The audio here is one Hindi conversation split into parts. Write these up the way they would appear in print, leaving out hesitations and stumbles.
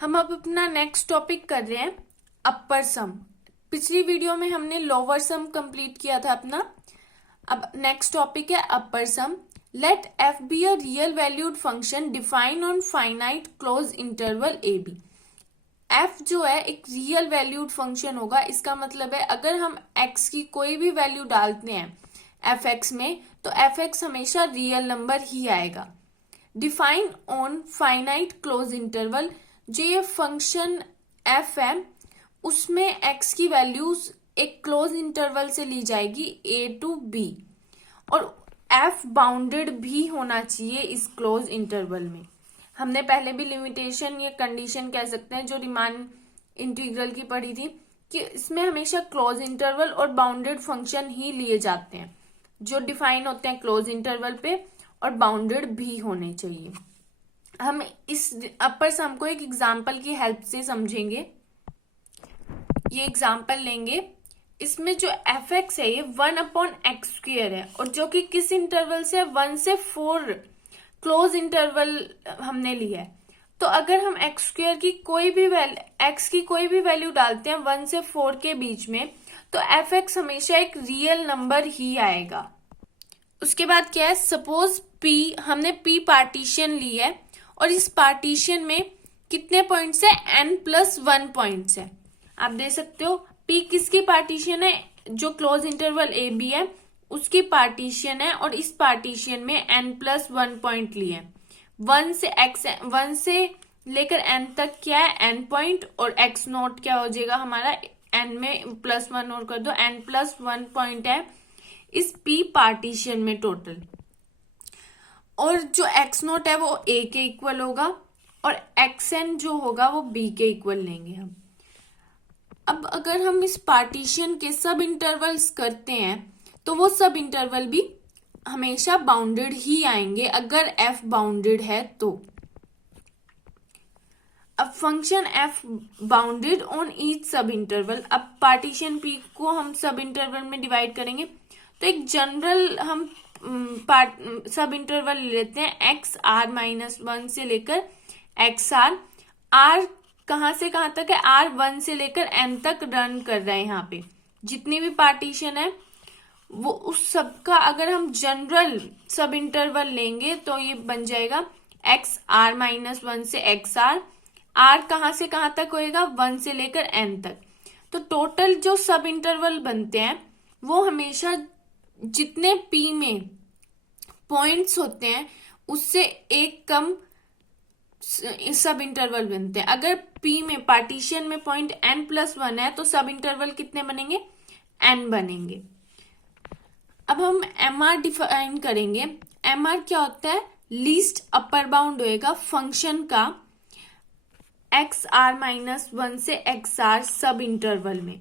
हम अब अपना नेक्स्ट टॉपिक कर रहे हैं अपर सम। पिछली वीडियो में हमने लोअर सम कंप्लीट किया था अपना। अब नेक्स्ट टॉपिक है upper sum. Let F be a real valued function defined on finite close interval A B. F जो है एक रियल वैल्यूड फंक्शन होगा। इसका मतलब है अगर हम एक्स की कोई भी वैल्यू डालते हैं एफ एक्स में तो एफ एक्स हमेशा रियल नंबर ही आएगा। Define on finite close interval, जो ये फंक्शन एफ है उसमें एक्स की वैल्यूज एक क्लोज इंटरवल से ली जाएगी ए टू बी, और एफ बाउंडेड भी होना चाहिए इस क्लोज इंटरवल में। हमने पहले भी लिमिटेशन या कंडीशन कह सकते हैं जो रीमान इंटीग्रल की पढ़ी थी कि इसमें हमेशा क्लोज इंटरवल और बाउंडेड फंक्शन ही लिए जाते हैं जो डिफाइन होते हैं क्लोज इंटरवल पे और बाउंडेड भी होने चाहिए। हम इस अपर सम को एक एग्जाम्पल की हेल्प से समझेंगे। ये एग्जाम्पल लेंगे, इसमें जो एफ एक्स है ये 1/x² है और जो कि किस इंटरवल से 1 से 4 क्लोज इंटरवल हमने लिया है। तो अगर हम x² की कोई भी वैल्यू x की कोई भी वैल्यू डालते हैं 1 से 4 के बीच में तो एफ एक्स हमेशा एक रियल नंबर ही आएगा। उसके बाद क्या है, सपोज p हमने p पार्टीशन ली है और इस पार्टीशन में कितने पॉइंट्स है, n+1 पॉइंट्स है। आप दे सकते हो p किसकी पार्टीशन है, जो क्लोज इंटरवल ए बी है उसकी पार्टीशन है और इस पार्टीशन में n+1 पॉइंट लिए। 1 से लेकर n तक क्या है, n पॉइंट, और x नोट क्या हो जाएगा हमारा, n में +1 और कर दो, n+1 पॉइंट है इस p पार्टीशन में टोटल। और जो x नोट है वो a के इक्वल होगा और xn जो होगा वो b के इक्वल लेंगे हम। अब अगर हम इस पार्टीशन के सब इंटरवल्स करते हैं तो वो सब इंटरवल भी हमेशा बाउंडेड ही आएंगे अगर f बाउंडेड है तो। अब function f bounded on each सब इंटरवल। अब पार्टीशन p को हम सब इंटरवल में डिवाइड करेंगे तो एक जनरल हम सब इंटरवल लेते हैं x(r-1) से लेकर x(r). r कहां से कहां तक है, r 1 से लेकर n तक रन कर रहे हैं। यहाँ पे जितनी भी पार्टीशन है वो उस सब का अगर हम जनरल सब इंटरवल लेंगे तो ये बन जाएगा x(r-1) से x(r). r कहां से कहां तक होएगा, 1 से लेकर n तक। तो टोटल जो सब इंटरवल बनते हैं वो हमेशा जितने p में पॉइंट्स होते हैं उससे एक कम सब इंटरवल बनते हैं। अगर p में पार्टीशन में पॉइंट n+1 है तो सब इंटरवल कितने बनेंगे, n बनेंगे। अब हम mr डिफाइन करेंगे। mr क्या होता है, लीस्ट अपर बाउंड होएगा फंक्शन का x(r-1) से x(r) सब इंटरवल में,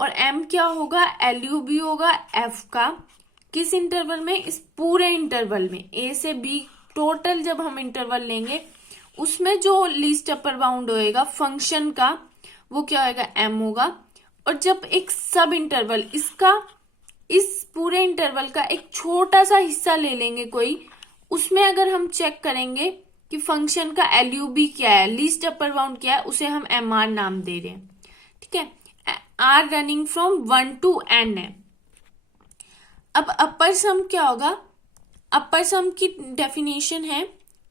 और m क्या होगा, LUB होगा f का किस इंटरवल में, इस पूरे इंटरवल में a से b टोटल जब हम इंटरवल लेंगे उसमें जो लीस्ट अपर बाउंड होएगा फंक्शन का वो क्या होएगा, m होगा। और जब एक सब इंटरवल इसका इस पूरे इंटरवल का एक छोटा सा हिस्सा ले लेंगे कोई, उसमें अगर हम चेक करेंगे कि फंक्शन का LUB क्या है, लीस्ट अपर बाउंड क्या है, उसे हम mr नाम दे रहे हैं। ठीक है, r running from 1 to n है। अब अपर सम क्या होगा, अपर सम की डेफिनेशन है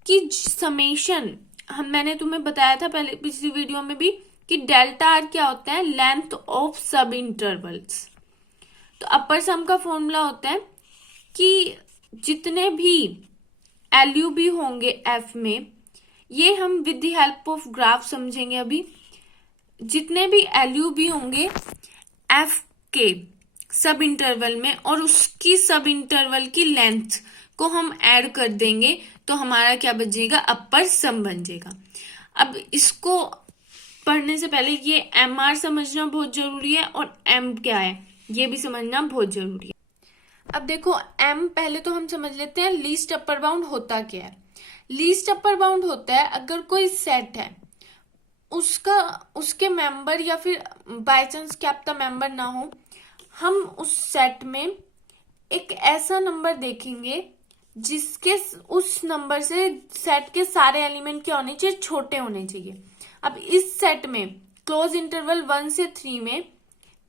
कि समेशन, मैंने तुम्हें बताया था पहले पिछली वीडियो में भी कि डेल्टा आर क्या होता है, लेंथ ऑफ सब इंटरवल्स। तो अपर सम का फॉर्मूला होता है कि जितने भी LUB होंगे f में, ये हम with the help of graph समझेंगे अभी। जितने भी LUB होंगे f के सब इंटरवल में और उसकी सब इंटरवल की लेंथ को हम ऐड कर देंगे तो हमारा क्या बचेगा, अपर सम बन जाएगा। अब इसको पढ़ने से पहले ये mr समझना बहुत जरूरी है और m क्या है ये भी समझना बहुत जरूरी है। अब देखो m पहले तो हम समझ लेते हैं लीस्ट अपर बाउंड होता क्या है। लीस्ट अपर बाउंड होता है अगर कोई सेट है उसके मेंबर या फिर बाय चांस क्या पता मेंबर ना हो, हम उस सेट में एक ऐसा नंबर देखेंगे जिसके उस नंबर से सेट के सारे एलिमेंट क्या होने चाहिए, छोटे होने चाहिए। अब इस सेट में क्लोज इंटरवल 1 से 3 में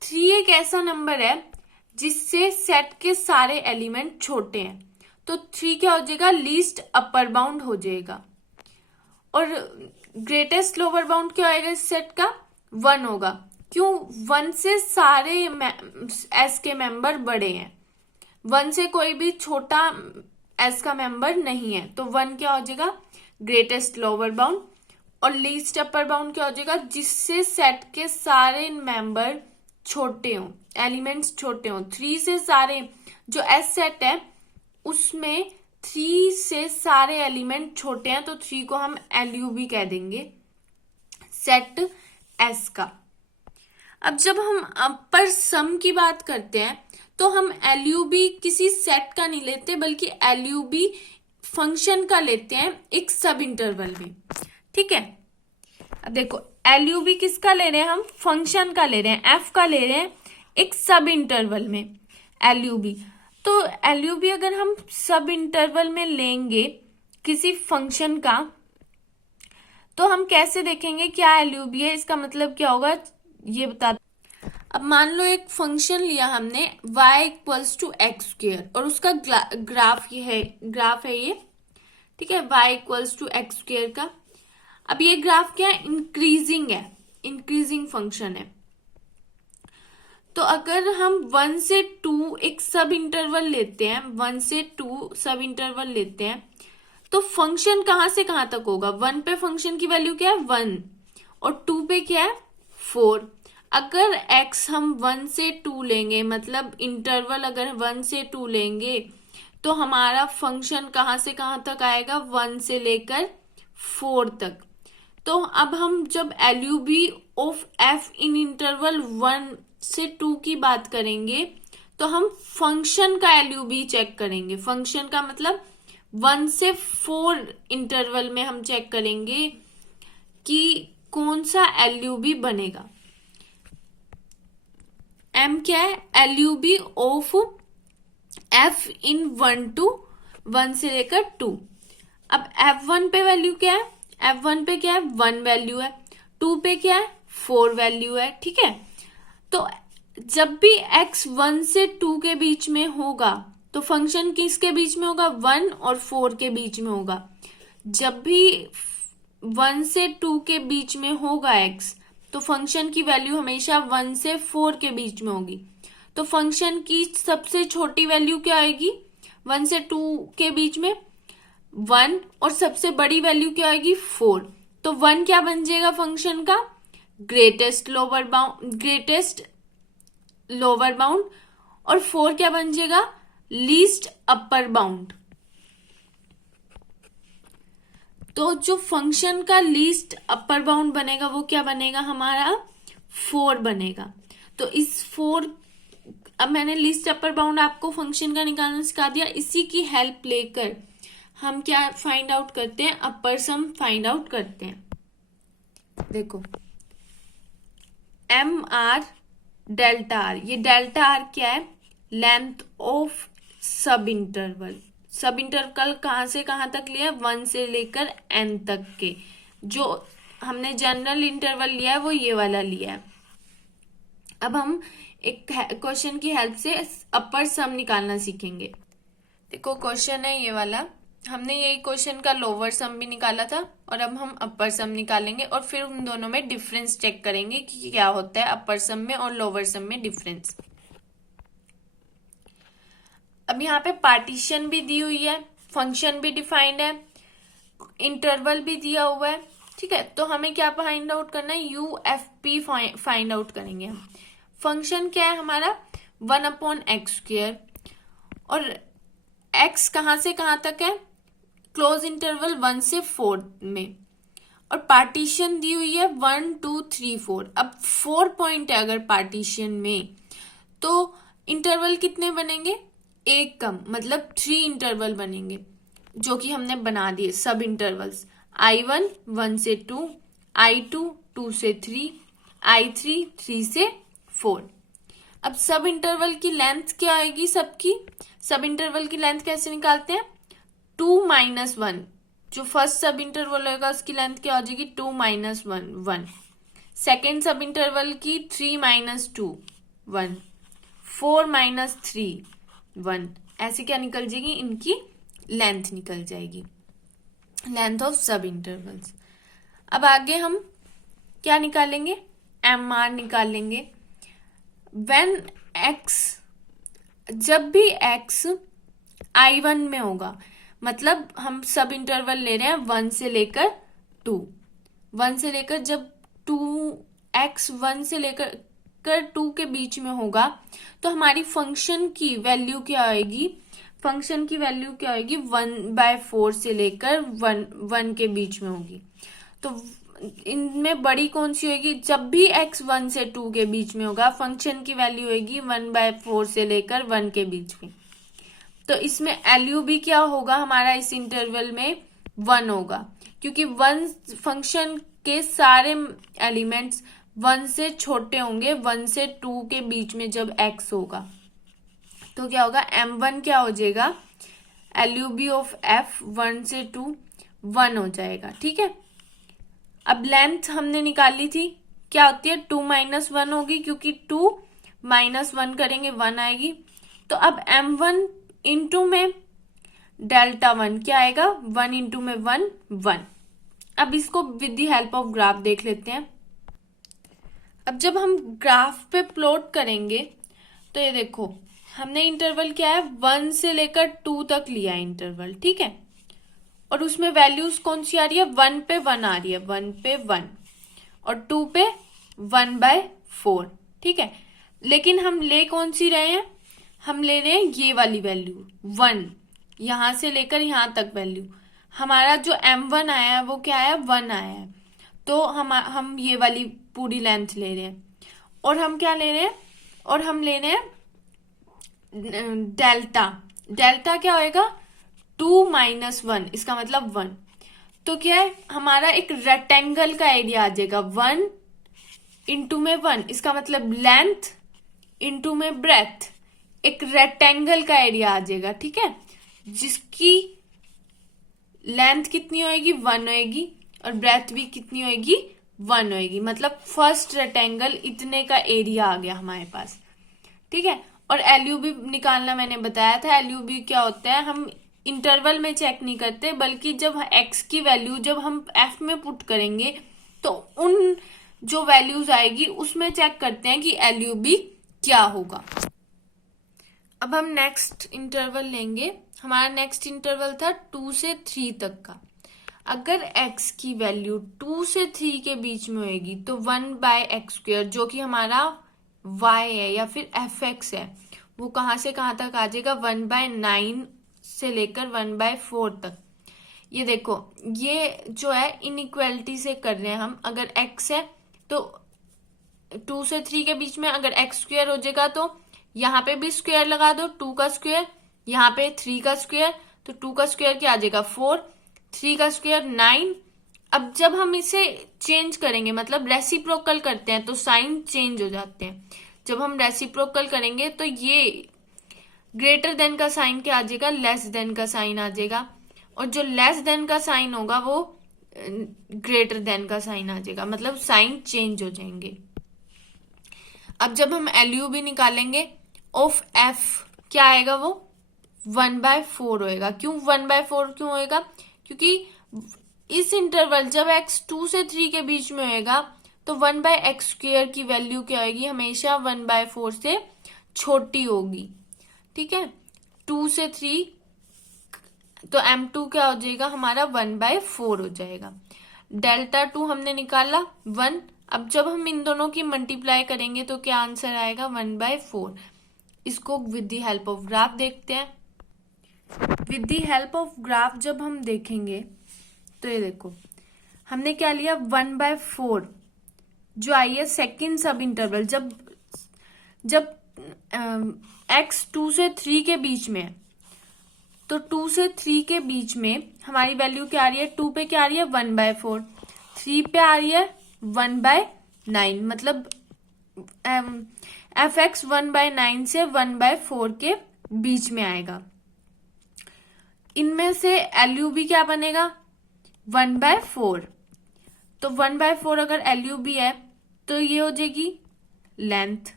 3 एक ऐसा नंबर है जिससे सेट के सारे एलिमेंट छोटे हैं, तो 3 क्या हो जाएगा, लीस्ट अपर बाउंड हो जाएगा। और ग्रेटेस्ट लोअर बाउंड क्या होगा इस सेट का, 1 होगा। क्यों, 1 से सारे एस के मेंबर बड़े हैं, 1 से कोई भी छोटा एस का मेंबर नहीं है, तो 1 क्या हो जाएगा, ग्रेटेस्ट लोअर बाउंड। और लीस्ट अपर बाउंड क्या हो जाएगा, जिससे सेट के सारे मेंबर छोटे हों, एलिमेंट्स छोटे हों। 3 से सारे जो एस सेट है उसमें 3 से सारे एलिमेंट छोटे हैं, तो 3 को हम एलयूबी कह देंगे सेट एस का। अब जब हम अपर सम की बात करते हैं तो हम एलयूबी किसी सेट का नहीं लेते, बल्कि एलयूबी फंक्शन का लेते हैं एक सब इंटरवल में। ठीक है, अब देखो एलयूबी किसका ले रहे हैं, हम फंक्शन का ले रहे हैं, एफ का ले रहे हैं एक सब इंटरवल में एलयूबी। तो एलयूबी अगर हम सब इंटरवल में लेंगे किसी फंक्शन का, तो हम कैसे देखेंगे क्या एलयूबी है, इसका मतलब क्या होगा ये बता। अब मान लो एक फंक्शन लिया हमने y equals to x square, और उसका ग्राफ है ये, ठीक है, y equals to x square का। अब ये ग्राफ क्या है, इंक्रीजिंग है, इंक्रीजिंग फंक्शन है। तो अगर हम 1 से 2 एक सब इंटरवल लेते हैं, 1 से 2 सब इंटरवल लेते हैं, तो फंक्शन कहां से कहां तक होगा, 1 पे फंक्शन की वैल्यू क्या है 1, और 2 पे क्या है 4। अगर x हम 1 से 2 लेंगे, मतलब इंटरवल अगर 1 से 2 लेंगे, तो हमारा फंक्शन कहां से कहां तक आएगा, 1 से लेकर 4 तक। तो अब हम जब एलयूबी ऑफ f इन इंटरवल 1 से 2 की बात करेंगे, तो हम फंक्शन का एलयूबी चेक करेंगे। फंक्शन का मतलब 1 से 4 इंटरवल में हम चेक करेंगे कि कौन सा एलयूबी बनेगा। m क्या है, एलयूबी ऑफ f इन 1 से लेकर 2। अब f1 पे वैल्यू क्या है, f1 पे क्या है 1 वैल्यू है, 2 पे क्या है 4 वैल्यू है। ठीक है, तो जब भी x 1 से 2 के बीच में होगा, तो फंक्शन किसके बीच में होगा, 1 और 4 के बीच में होगा। जब भी 1 से 2 के बीच में होगा x, तो फंक्शन की वैल्यू हमेशा 1 से 4 के बीच में होगी। तो फंक्शन की सबसे छोटी वैल्यू क्या आएगी, 1 से 2 के बीच में 1, और सबसे बड़ी वैल्यू क्या आएगी 4। तो 1 क्या बन जाएगा फंक्शन का, ग्रेटेस्ट लोअर बाउंड, और 4 क्या बन जाएगा, लीस्ट अपर बाउंड। तो जो फंक्शन का लीस्ट अपर बाउंड बनेगा वो क्या बनेगा, हमारा 4 बनेगा। तो इस 4, अब मैंने लीस्ट अपर बाउंड आपको फंक्शन का निकालना सिखा दिया, इसी की हेल्प लेकर हम क्या फाइंड आउट करते हैं, अपर सम फाइंड आउट करते हैं। देखो एम आर डेल्टा आर, ये डेल्टा आर क्या है, लेंथ ऑफ सब इंटरवल। सब इंटरवल कहां से कहां तक लिया है, 1 से लेकर n तक के। जो हमने जनरल इंटरवल लिया है वो ये वाला लिया है। अब हम एक क्वेश्चन की हेल्प से अपर सम निकालना सीखेंगे। देखो क्वेश्चन है ये वाला, हमने यही क्वेश्चन का लोअर सम भी निकाला था, और अब हम अपर सम निकालेंगे, और फिर उन दोनों में डिफरेंस चेक करेंगे कि क्या होता है अपर सम में और लोअर सम में डिफरेंस। अब यहाँ पे पार्टीशन भी दी हुई है, फंक्शन भी डिफाइंड है, इंटरवल भी दिया हुआ है। ठीक है, तो हमें क्या फाइंड आउट करना है, UFP फाइंड आउट करेंगे हम। फंक्शन क्या है हमारा 1/x², और x कहां से कहां तक है, क्लोज इंटरवल 1 से 4 में, और पार्टीशन दी हुई है 1 2 3 4। अब 4 पॉइंट है अगर पार्टीशन में, तो इंटरवल कितने बनेंगे, एक कम, मतलब 3 इंटरवल बनेंगे, जो कि हमने बना दिए सब इंटरवल्स। I1 1 से 2, I2 2 से 3, I3 3 से 4। अब सब इंटरवल की लेंथ क्या आएगी सबकी, सब इंटरवल की लेंथ कैसे निकालते हैं, 2 माइनस 1, जो फर्स्ट सब इंटरवल होगा उसकी लेंथ क्या हो जाएगी 2 माइनस 1 1, सेकेंड सब इंटरवल की 3 माइनस 2 1, 4 माइनस 3 1, ऐसे क्या निकल जाएगी, इनकी लेंथ निकल जाएगी, लेंथ ऑफ सब इंटरवल्स। अब आगे हम क्या निकालेंगे, MR निकालेंगे। व्हेन x, जब भी x I1 में होगा, मतलब हम सब इंटरवल ले रहे हैं 1 से लेकर 2, 1 से लेकर जब 2x 1 से लेकर 2 के बीच में होगा तो हमारी फंक्शन की वैल्यू क्या आएगी, फंक्शन की वैल्यू क्या होगी 1/4 से लेकर 1 के बीच में होगी। तो इनमें बड़ी कौन सी होगी, जब भी x 1 से 2 के बीच में होगा फंक्शन की वैल्यू होगी 1/4 से लेकर 1 के बीच में। तो इसमें LUB क्या होगा हमारा, इस इंटरवल में 1 होगा, क्योंकि 1 फंक्शन के सारे एलिमेंट्स 1 से छोटे होंगे 1 से 2 के बीच में जब x होगा। तो क्या होगा, M1 क्या हो जाएगा, LUB ऑफ F 1 से 2 1 हो जाएगा। ठीक है, अब लेंथ हमने निकाली थी, क्या होती है 2 माइनस 1 होगी, क्योंकि 2 माइनस 1 करेंगे 1 आएगी। तो अब M1 इंटू में डेल्टा 1 क्या आएगा, 1 इंटू में 1 1। अब इसको with the help of graph देख लेते हैं। अब जब हम ग्राफ पे प्लॉट करेंगे तो ये देखो हमने इंटरवल क्या है 1 से लेकर 2 तक लिया है इंटरवल, ठीक है, और उसमें वैल्यूज कौन सी आ रही है, 1 पे 1 आ रही है, 1 पे 1 और 2 पे 1/4, ठीक है। लेकिन हम ले कौन सी रहे हैं, हम ले रहे हैं ये वाली वैल्यू 1, यहां से लेकर यहां तक वैल्यू। हमारा जो M1 आया है वो क्या आया, 1 आया है, तो हम ये वाली पूरी लेंथ ले रहे हैं। और हम क्या ले रहे हैं, और हम ले रहे हैं डेल्टा, डेल्टा क्या होएगा 2 माइनस 1, इसका मतलब 1। तो क्या है हमारा एक रेक्टेंगल का एरिया आ जाएगा 1 इंटू में 1, इसका मतलब लेंथ इंटू में ब्रेथ, एक रेक्टेंगल का एरिया आ जाएगा, ठीक है, जिसकी लेंथ कितनी होएगी 1 होएगी और ब्रेथ भी कितनी होएगी 1 होएगी, मतलब फर्स्ट रेक्टेंगल इतने का एरिया आ गया हमारे पास, ठीक है। और LUB निकालना मैंने बताया था, LUB क्या होता है, हम इंटरवल में चेक नहीं करते बल्कि जब x की वैल्यू जब हम f में पुट करेंगे तो उन जो वैल्यूज आएगी उसमें चेक करते हैं कि LUB क्या होगा। अब हम नेक्स्ट इंटरवल लेंगे, हमारा नेक्स्ट इंटरवल था 2 से 3 तक का। अगर x की वैल्यू 2 से 3 के बीच में होगी तो 1/x², जो कि हमारा y है या फिर fx है, वो कहां से कहां तक आ जाएगा 1/9 से लेकर 1/4 तक। ये देखो ये जो है इनइक्वालिटी से कर रहे हैं हम, अगर x है तो 2 से 3 के बीच में अगर x² हो जाएगा तो यहाँ पे भी स्क्वायर लगा दो, 2 का स्क्वायर, यहाँ पे 3 का स्क्वायर, तो 2 का स्क्वायर क्या आ जाएगा 4, 3 का स्क्वायर 9। अब जब हम इसे चेंज करेंगे मतलब रेसिप्रोकल करते हैं तो साइन चेंज हो जाते हैं। जब हम रेसिप्रोकल करेंगे तो ये ग्रेटर देन का साइन क्या आ जाएगा, लेस देन का साइन आ जाएगा, और जो लेस देन का साइन होगा वो ग्रेटर देन का साइन आ जाएगा, मतलब साइन चेंज हो जाएंगे। अब जब हम LUB निकालेंगे ऑफ F क्या आएगा, वो 1/4 होएगा। क्यों 1/4 क्यों होएगा, क्योंकि इस इंटरवल जब x 2 से 3 के बीच में होएगा तो 1/x² की वैल्यू क्या होगी, हमेशा 1/4 से छोटी होगी, ठीक है। 2 से 3 तो M2 क्या हो जाएगा हमारा 1/4 हो जाएगा। डेल्टा 2 हमने निकाला 1। अब जब हम इन दोनों की मल्टीप्लाई करेंगे तो क्या आंसर आएगा 1/4। इसको with the help of graph देखते हैं। With the help of graph जब हम देखेंगे तो ये देखो हमने क्या लिया 1/4 जो आई है सेकेंड सब इंटरवल, जब x 2 से 3 के बीच में है तो 2 से 3 के बीच में हमारी वैल्यू क्या आ रही है, 2 पे क्या आ रही है 1/4, 3 पे आ रही है 1/9, मतलब fx 1/9 से 1/4 के बीच में आएगा। इनमें से LUB क्या बनेगा 1/4। तो 1/4 अगर LUB है तो ये हो जाएगी लेंथ,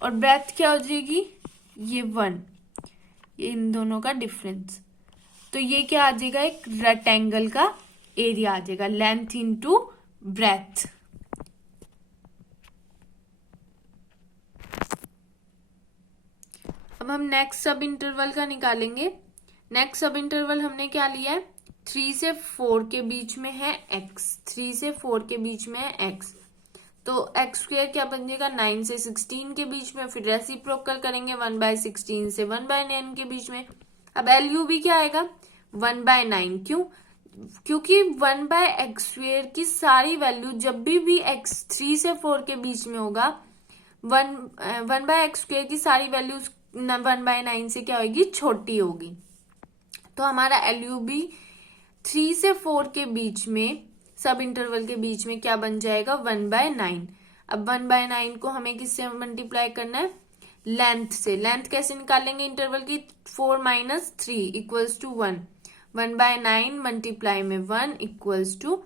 और ब्रेथ क्या हो जाएगी ये 1, ये इन दोनों का डिफरेंस। तो ये क्या आ जाएगा एक रेक्टेंगल का एरिया आ जाएगा, लेंथ इनटू ब्रेथ। अब हम नेक्स्ट सब इंटरवल का निकालेंगे। नेक्स्ट सब इंटरवल हमने क्या लिया है 3 से 4 के बीच में है x, 3 से 4 के बीच में है x, तो x स्क्वायर क्या बन जाएगा 9 से 16 के बीच में, फिर रेसिप्रोकल करेंगे 1/16 से 1/9 के बीच में। अब LUB क्या आएगा 1/9, क्यों? क्योंकि 1/x स्क्वायर की सारी वैल्यू जब भी x 3 से 4 के बीच में होगा 1/x स्क्वायर की सारी वैल्यू 1/9 से क्या होगी छोटी होगी। तो हमारा LUB 3 से 4 के बीच में सब इंटरवल के बीच में क्या बन जाएगा 1/9। अब 1/9 को हमें किससे मल्टीप्लाई करना है लेंथ से। लेंथ कैसे निकालेंगे इंटरवल की 4 - 3 इक्वल्स टू 1, 1/9 मल्टीप्लाई में 1 इक्वल्स टू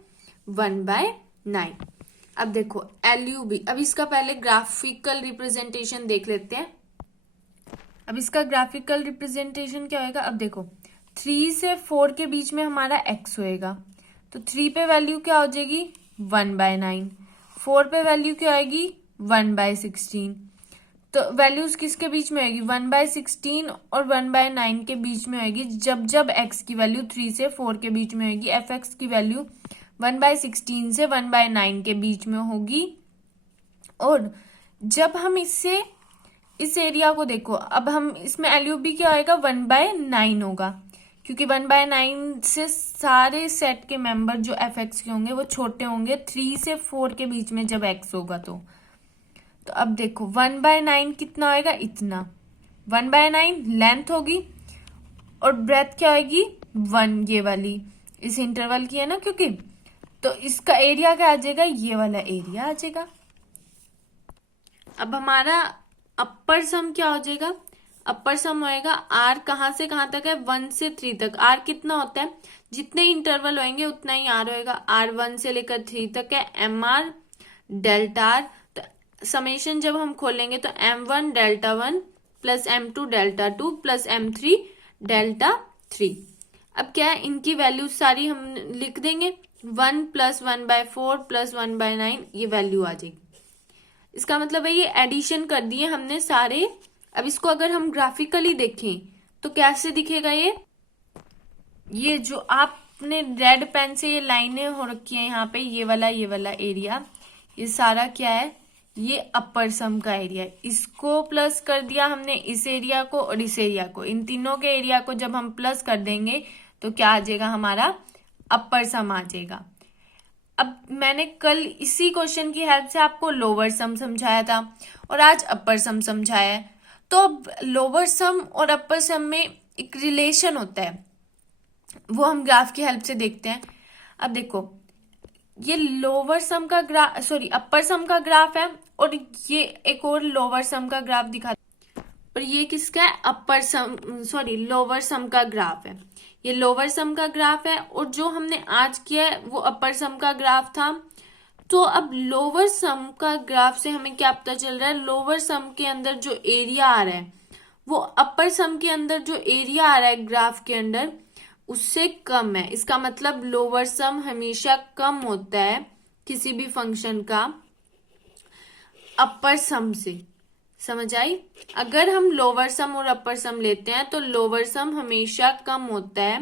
1/9। अब देखो LUB, अब इसका पहले ग्राफिकल रिप्रेजेंटेशन देख लेते हैं। अब इसका ग्राफिकल रिप्रेजेंटेशन क्या होगा, अब देखो 3 से 4 के बीच में हमारा x होएगा, तो 3 पे वैल्यू क्या हो जाएगी 1/9, 4 पे वैल्यू क्या आएगी 1/16। तो वैल्यूज किसके बीच में होगी 1/16 और 1/9 के बीच में होगी। जब जब x की वैल्यू 3 से 4 के बीच में होगी, fx की वैल्यू 1/16 से 1/9 के बीच में होगी। और जब हम इससे इस एरिया को देखो, अब हम इसमें LUB क्या होगा 1/9 होगा, क्योंकि 1/9 से सारे सेट के मेंबर जो fx के होंगे वो छोटे होंगे 3 से 4 के बीच में जब x होगा। तो अब देखो 1/9 कितना होएगा इतना, 1/9 लेंथ होगी और ब्रेथ क्या होगी 1, ये वाली इस इंटरवल की है ना, क्योंकि तो इसका एरिया क्या आ जाएगा ये वाला एरिया आ जाएगा। अब हमारा अपर सम क्या हो जाएगा, अपर सम होएगा r कहाँ से कहाँ तक है 1 से 3 तक। r कितना होता है जितने इंटरवल होंगे उतना ही r होएगा, r 1 से लेकर 3 तक है mr डेल्टा r। तो समेशन जब हम खोलेंगे तो m1 delta 1 plus m2 delta 2 plus m3 delta 3। अब क्या है इनकी वैल्यू सारी हम लिख देंगे 1 + 1/4 + 1/9 ये वैल्यू आ जाएगी। इसका मतलब है ये एडिशन कर दिए हमने सारे। अब इसको अगर हम ग्राफिकली देखें तो कैसे दिखेगा ये जो आपने रेड पेन से ये लाइनें हो रखी है यहाँ पे, ये वाला एरिया, ये सारा क्या है ये अपर सम का एरिया। इसको प्लस कर दिया हमने इस एरिया को और इस एरिया को, इन तीनों के एरिया को जब हम प्लस कर देंगे तो क्या आ जाएगा हमारा अपर सम आ जाएगा। अब मैंने कल इसी क्वेश्चन की हेल्प से आपको लोअर सम समझाया था और आज अपर सम समझाया है। तो अब लोअर सम और अपर सम में एक रिलेशन होता है, वो हम ग्राफ की हेल्प से देखते हैं। अब देखो ये लोअर सम का ग्राफ, सॉरी अपर सम का ग्राफ है, और ये एक और लोअर सम का ग्राफ दिखा, और ये किसका है अपर सम, सॉरी लोअर सम का ग्राफ है। ये लोअर सम का ग्राफ है और जो हमने आज किया है वो अपर सम का ग्राफ था। तो अब लोअर सम का ग्राफ से हमें क्या पता चल रहा है, लोअर सम के अंदर जो एरिया आ रहा है वो अपर सम के अंदर जो एरिया आ रहा है ग्राफ के अंदर उससे कम है। इसका मतलब लोअर सम हमेशा कम होता है किसी भी फंक्शन का अपर सम से। समझ आई? अगर हम लोअर सम और अपर सम लेते हैं तो लोअर सम हमेशा कम होता है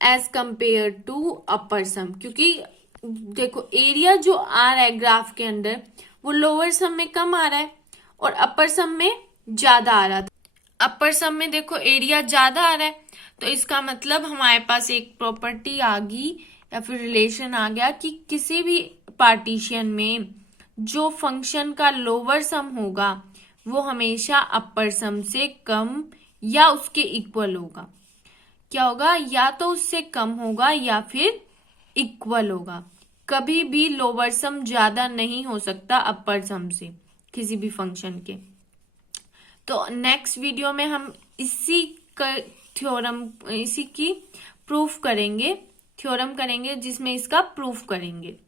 एज कंपेयर टू अपर सम, क्योंकि देखो एरिया जो आ रहा है ग्राफ के अंदर वो लोअर सम में कम आ रहा है और अपर सम में ज्यादा आ रहा था। अपर सम में देखो एरिया ज्यादा आ रहा है, तो इसका मतलब हमारे पास एक प्रॉपर्टी आ गई या फिर रिलेशन आ गया कि किसी भी पार्टीशन में जो फंक्शन का लोअर सम होगा वो हमेशा अपर सम से कम या उसके इक्वल होगा। क्या होगा, या तो उससे कम होगा या फिर इक्वल होगा। कभी भी लोअर सम ज्यादा नहीं हो सकता अपर सम से किसी भी फंक्शन के। तो नेक्स्ट वीडियो में हम इसी थ्योरम इसी की प्रूफ करेंगे, थ्योरम करेंगे जिसमें इसका प्रूफ करेंगे।